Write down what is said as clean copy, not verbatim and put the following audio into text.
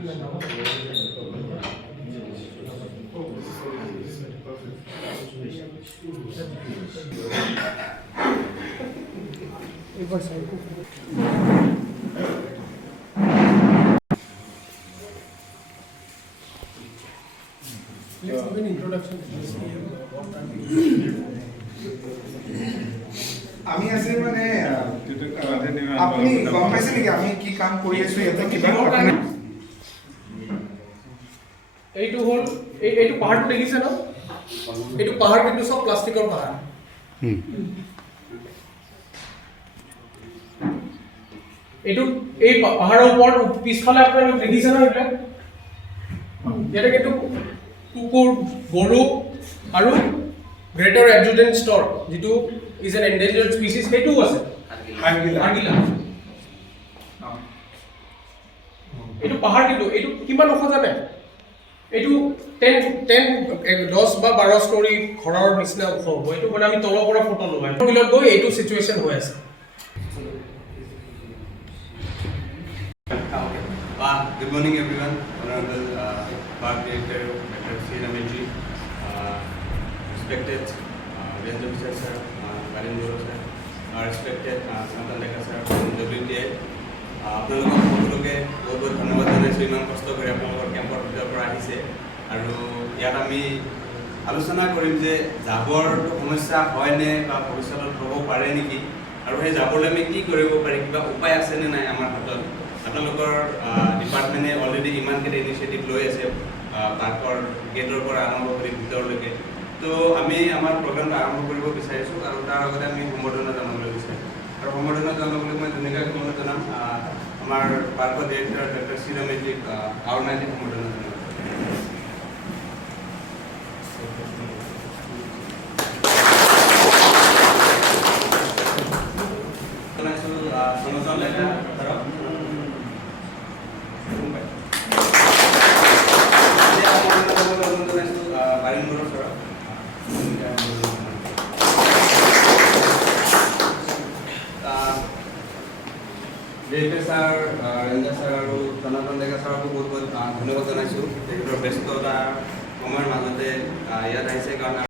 Let's give an introduction to this. আমি আছে মানে আপনি গম পাইছে নেকি আমি কি কাম কৰি আছো ইয়াতে কিবা আপুনি এইটো হল এইটো পাহাৰটো দেখিছে ন এইটো পাহাৰ কিন্তু সব প্লাষ্টিকৰ পাহাৰ এইটো এই পাহাৰৰ ওপৰত পিছফালে আপোনালোক দেখিছে ন এইবিলাক ইয়াতে কিন্তু কুকুৰ গৰু আৰু গ্ৰেটাৰ এডজুটেন্ট ষ্টৰ যেটো ইজ এন এন্ডেঞ্জাৰ্ড স্পিচিছ সেইটো আছে আৰ্গিলা এইটো পাহাৰ কিন্তু এইটো কিমান ওখ জানে এইটো 10 বা 12 ষ্টৰী ঘৰৰ নিচিনা ওখ হ'ব এইটো মানে আমি তলৰ পৰা ফটো লগাই বিলত গৈ এইটো সিচুৱেচন হৈ আছে Good morning, everyone. Honorable Park Director, Dr. C. Ramesh, respected Range Officer Sir, Karim Guru Sir, respected Santan Deka Sir from WTI. আপোনালোকক সকলোকে বহুত বহুত ধন্যবাদ জনাইছোঁ ইমান কষ্ট কৰি আপোনালোকৰ কেম্পৰ ভিতৰৰ পৰা আহিছে আৰু ইয়াত আমি আলোচনা কৰিম যে জাবৰটো সমস্যা হয়নে বা ভৱিষ্যতত হ'ব পাৰে নেকি আৰু সেই জাবৰলৈ আমি কি কৰিব পাৰি কিবা উপায় আছেনে নাই আমাৰ হাতত আপোনালোকৰ ডিপাৰ্টমেণ্টে অলৰেডি ইমানকেইটা ইনিচিয়েটিভ লৈ আছে পাৰ্কৰ গেটৰ পৰা আৰম্ভ কৰি ভিতৰলৈকে তো আমি আমাৰ প্ৰগ্ৰামটো আৰম্ভ কৰিব বিচাৰিছোঁ আৰু তাৰ আগতে আমি সম্বৰ্ধনা জনাবলৈ বিচাৰিছোঁ আৰু সম্বৰ্ধনা জনাবলৈ মই ধুনীয়াকৈ সম্বৰ্ধনা জনাম আমাৰ পাৰ্কৰ ডিৰেক্টৰ ডক্টৰ চি ৰমেশজীক আওৰণাইটি সম্বৰ্ধনা জনাম ডিৰেক্টৰ ছাৰ ৰেঞ্জাৰ ছাৰ আৰু সনাতন ডেকা ছাৰকো বহুত বহুত ধন্যবাদ জনাইছোঁ তেখেতৰ ব্যস্ততাৰ সময়ৰ মাজতে ইয়াত আহিছে কাৰণ